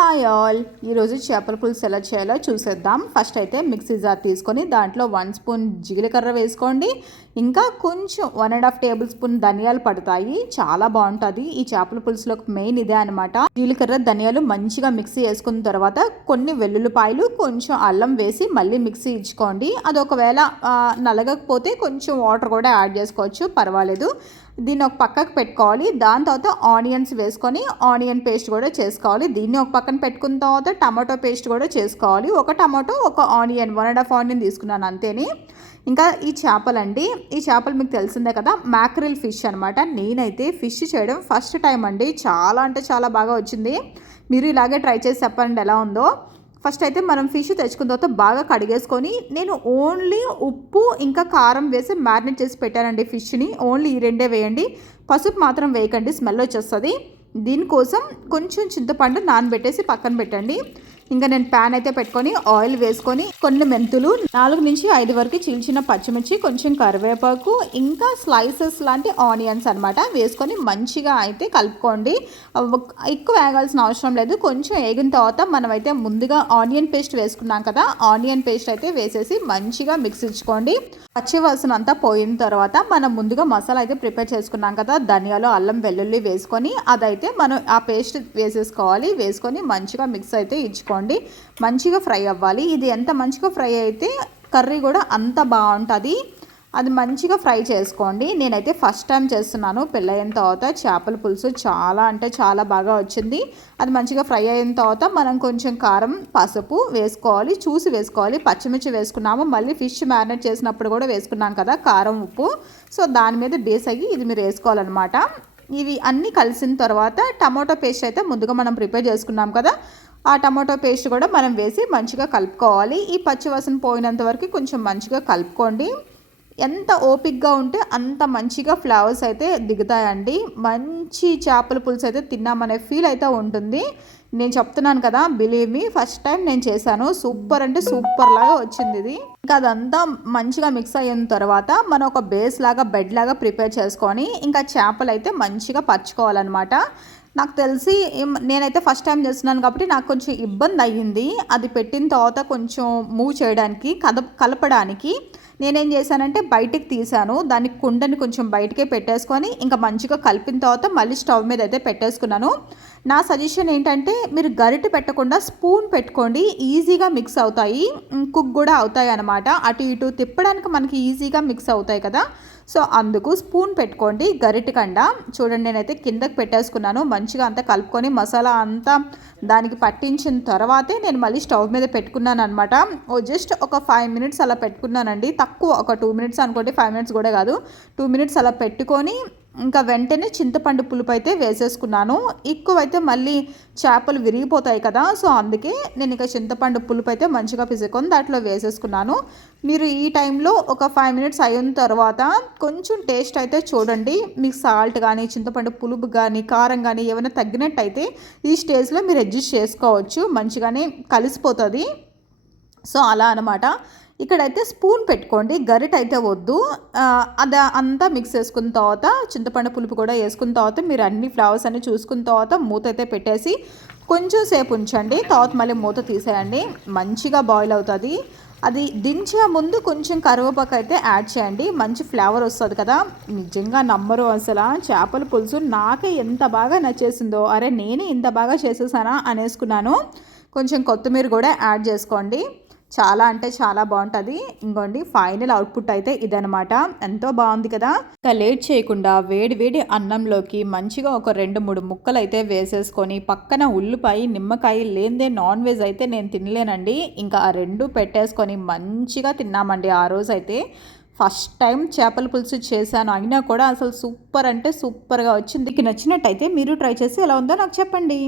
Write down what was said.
Hi all. ఈరోజు చేపల పులుసు ఎలా చేయాలో చూసేద్దాం. ఫస్ట్ అయితే మిక్సీ జార్ తీసుకొని దాంట్లో వన్ స్పూన్ జీలకర్ర వేసుకోండి. ఇంకా కొంచెం one and half tablespoon ధనియాలు పడతాయి. చాలా బాగుంటుంది. ఈ చేపల పులుసులో మెయిన్ ఇదే అనమాట జీలకర్ర ధనియాలు మంచిగా మిక్సీ వేసుకున్న తర్వాత కొన్ని వెల్లుల్లిపాయలు కొంచెం అల్లం వేసి మళ్ళీ మిక్సీ ఇచ్చుకోండి. అది ఒకవేళ నలగకపోతే కొంచెం వాటర్ కూడా యాడ్ చేసుకోవచ్చు. పర్వాలేదు. దీన్ని ఒక పక్కకు పెట్టుకోవాలి. దాని తర్వాత ఆనియన్స్ వేసుకొని ఆనియన్ పేస్ట్ కూడా చేసుకోవాలి. దీన్ని ఒక పక్కన పెట్టుకున్న తర్వాత టమాటో పేస్ట్ కూడా చేసుకోవాలి. ఒక టమాటో ఒక onion one and half onion తీసుకున్నాను అంతేని. ఇంకా ఈ చేపలండి ఈ చేపలు మీకు తెలిసిందే కదా మ్యాక్రిల్ ఫిష్ అనమాట నేనైతే ఫిష్ చేయడం ఫస్ట్ టైం అండి. చాలా అంటే చాలా బాగా వచ్చింది. మీరు ఇలాగే ట్రై చేసి చెప్పండి ఎలా ఉందో. ఫస్ట్ అయితే మనం ఫిష్ తెచ్చుకున్న తర్వాత బాగా కడిగేసుకొని నేను ఓన్లీ ఉప్పు ఇంకా కారం వేసి మ్యారినేట్ చేసి పెట్టానండి ఫిష్ని. ఓన్లీ ఈ రెండే వేయండి. పసుపు మాత్రం వేయకండి స్మెల్ వచ్చేస్తుంది. దీనికోసం కొంచెం చింతపండు నానబెట్టేసి పక్కన పెట్టండి. ఇంకా నేను ప్యాన్ అయితే పెట్టుకొని ఆయిల్ వేసుకొని కొన్ని మెంతులు నాలుగు నుంచి ఐదు వరకు చీల్చిన పచ్చిమిర్చి కొంచెం కరివేపాకు ఇంకా స్లైసెస్ లాంటి ఆనియన్స్ అనమాట వేసుకొని మంచిగా అయితే కలుపుకోండి. ఎక్కువ వేగాల్సిన అవసరం లేదు. కొంచెం వేగిన తర్వాత మనం అయితే ముందుగా ఆనియన్ పేస్ట్ వేసుకున్నాం కదా ఆనియన్ పేస్ట్ అయితే వేసేసి మంచిగా మిక్స్ ఇచ్చుకోండి. పచ్చివాసన అంతా పోయిన తర్వాత మనం ముందుగా మసాలా అయితే ప్రిపేర్ చేసుకున్నాం కదా ధనియాలు అల్లం వెల్లుల్లి వేసుకొని అదైతే మనం ఆ పేస్ట్ వేసేసుకోవాలి. వేసుకొని మంచిగా మిక్స్ అయితే ఇచ్చుకోండి. మంచిగా ఫ్రై అవ్వాలి. ఇది ఎంత మంచిగా ఫ్రై అయితే కర్రీ కూడా అంత బాగుంటుంది. అది మంచిగా ఫ్రై చేసుకోండి. నేనైతే ఫస్ట్ టైం చేస్తున్నాను. పెళ్ళయిన తర్వాత చేపల పులుసు చాలా అంటే చాలా బాగా వచ్చింది. అది మంచిగా ఫ్రై అయిన తర్వాత మనం కొంచెం కారం పసుపు వేసుకోవాలి. చూసి వేసుకోవాలి. పచ్చిమిర్చి వేసుకున్నాము. మళ్ళీ ఫిష్ మ్యారినేట్ చేసినప్పుడు కూడా వేసుకున్నాం కదా కారం ఉప్పు. సో దాని మీద బేస్ అయ్యి ఇది మీరు వేసుకోవాలన్నమాట. ఇవి అన్నీ కలిసిన తర్వాత టమాటో పేస్ట్ అయితే ముందుగా మనం ప్రిపేర్ చేసుకున్నాం కదా. ఆ టమాటో పేస్ట్ కూడా మనం వేసి మంచిగా కలుపుకోవాలి. ఈ పచ్చివాసన పోయినంత వరకు కొంచెం మంచిగా కలుపుకోండి. ఎంత ఓపిక్గా ఉంటే అంత మంచిగా ఫ్లేవర్స్ అయితే దిగుతాయండి. మంచి చేపల పులుసు అయితే తిన్నామనే ఫీల్ అయితే ఉంటుంది. నేను చెప్తున్నాను కదా బిలీవ్ మీ ఫస్ట్ టైం నేను చేశాను. సూపర్ అంటే సూపర్ లాగా వచ్చింది ఇది. ఇంకా అదంతా మంచిగా మిక్స్ అయిన తర్వాత మనం ఒక బేస్ లాగా బెడ్ లాగా ప్రిపేర్ చేసుకొని ఇంకా చేపలు అయితే మంచిగా పరుచుకోవాలన్నమాట. నాకు తెలిసి నేనైతే ఫస్ట్ టైం చేస్తున్నాను కాబట్టి నాకు కొంచెం ఇబ్బంది అయ్యింది. అది పెట్టిన తర్వాత కొంచెం మూవ్ చేయడానికి కద కలపడానికి నేనేం చేశానంటే బయటికి తీసాను దానికి కుండని కొంచెం బయటకే పెట్టేసుకొని ఇంకా మంచిగా కలిపిన తర్వాత మళ్ళీ స్టవ్ మీద అయితే పెట్టేసుకున్నాను. నా సజెషన్ ఏంటంటే మీరు గరిటె పెట్టకుండా స్పూన్ పెట్టుకోండి. ఈజీగా మిక్స్ అవుతాయి. కుక్ కూడా అవుతాయి అనమాట అటు ఇటు తిప్పడానికి మనకి ఈజీగా మిక్స్ అవుతాయి కదా. సో అందుకు స్పూన్ పెట్టుకోండి. గరిటకండ. చూడండి నేనైతే కిందకి పెట్టేసుకున్నాను. మంచిగా అంతా కలుపుకొని మసాలా అంతా దానికి పట్టించిన తర్వాతే నేను మళ్ళీ స్టవ్ మీద పెట్టుకున్నాను అనమాట ఓ జస్ట్ ఒక ఫైవ్ మినిట్స్ అలా పెట్టుకున్నానండి. తక్కువ ఒక టూ మినిట్స్ అనుకోండి ఫైవ్ మినిట్స్ కూడా కాదు. టూ మినిట్స్ అలా పెట్టుకొని ఇంకా వెంటనే చింతపండు పులుపు అయితే వేసేసుకున్నాను. ఎక్కువైతే మళ్ళీ చేపలు విరిగిపోతాయి కదా సో అందుకే నేను ఇక చింతపండు పులుపు అయితే మంచిగా పిసుకొని దాంట్లో వేసేసుకున్నాను. మీరు ఈ టైంలో ఒక ఫైవ్ మినిట్స్ అయిన తర్వాత కొంచెం టేస్ట్ అయితే చూడండి. మీకు సాల్ట్ కానీ చింతపండు పులుపు కానీ కారం కానీ ఏమైనా తగ్గినట్టయితే ఈ స్టేజ్లో మీరు అడ్జస్ట్ చేసుకోవచ్చు. మంచిగానే కలిసిపోతుంది. సో అలా అనమాట ఇక్కడైతే స్పూన్ పెట్టుకోండి. గరిట అయితే వద్దు అది అంతా మిక్స్ చేసుకున్న తర్వాత చింతపండు పులుపు కూడా వేసుకున్న తర్వాత మీరు అన్ని ఫ్లవర్స్ అన్ని చూసుకున్న తర్వాత మూత అయితే పెట్టేసి కొంచెం సేపు ఉంచండి. తర్వాత మళ్ళీ మూత తీసేయండి. మంచిగా బాయిల్ అవుతుంది. అది దించే ముందు కొంచెం కరివేపాకు అయితే యాడ్ చేయండి. మంచి ఫ్లేవర్ వస్తుంది కదా. నిజంగా నమ్మరు అసలు. చేపల పులుసు నాకే ఎంత బాగా నచ్చేసిందో అరే నేనే ఇంత బాగా చేసేసానా అనేసుకున్నాను. కొంచెం కొత్తిమీర కూడా యాడ్ చేసుకోండి. చాలా అంటే చాలా బాగుంటుంది. ఇంకోండి ఫైనల్ అవుట్పుట్ అయితే ఇదనమాట ఎంతో బాగుంది కదా. ఇంకా లేట్ చేయకుండా వేడి వేడి అన్నంలోకి మంచిగా ఒక రెండు మూడు ముక్కలు అయితే వేసేసుకొని పక్కన ఉల్లిపాయ నిమ్మకాయ లేనిదే నాన్ వెజ్ అయితే నేను తినలేనండి. ఇంకా ఆ రెండు పెట్టేసుకొని మంచిగా తిన్నామండి ఆ రోజు అయితే ఫస్ట్ టైం చేపల పులుసు చేశాను. అయినా కూడా అసలు సూపర్ అంటే సూపర్గా వచ్చింది. నచ్చినట్టయితే మీరు ట్రై చేసి ఎలా ఉందో నాకు చెప్పండి.